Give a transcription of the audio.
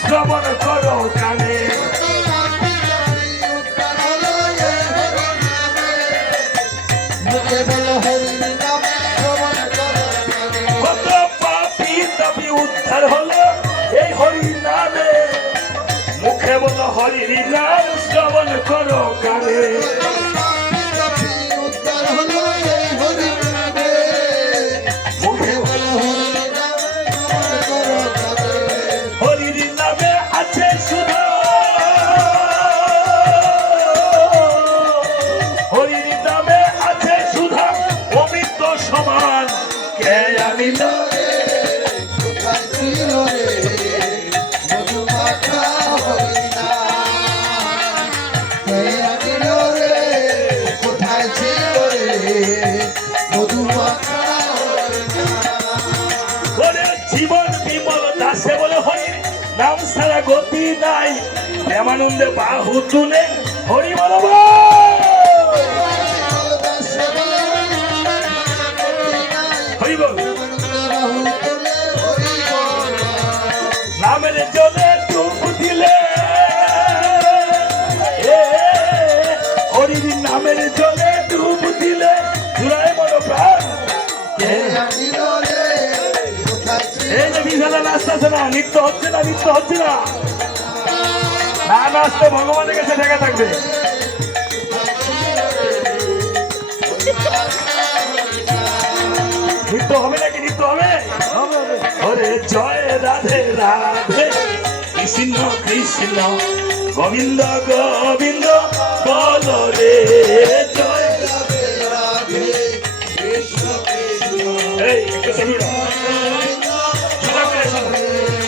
শ্রবণ করো কানে। কত পাপী তাপী উদ্ধার হলো এই হরি নামে, মুখে বলো হরি নাম শ্রবণ করো কানে। জীবন বিমল দাসে বলে হরি নাম সারা গতি নাই, প্রেমানন্দে বাহু তুলে হরি বল। হরি বল। নামের জলে ডুব দিলে, হরির নামের জলে ডুব দিলে জুড়ায় মন প্রাণ। এই যে বিশালা নাচতেছে না, নৃত্য হচ্ছে না, নৃত্য হচ্ছে না, না নাচতে ভগবানের কাছে ঢেকে থাকবে। নৃত্য হবে নাকি? নৃত্য হবে। ওরে জয় রাধে রাধে, কৃষ্ণ কৃষ্ণ গোবিন্দ গোবিন্দ বল রে, জয় রাধে রাধে কৃষ্ণ কৃষ্ণ। এই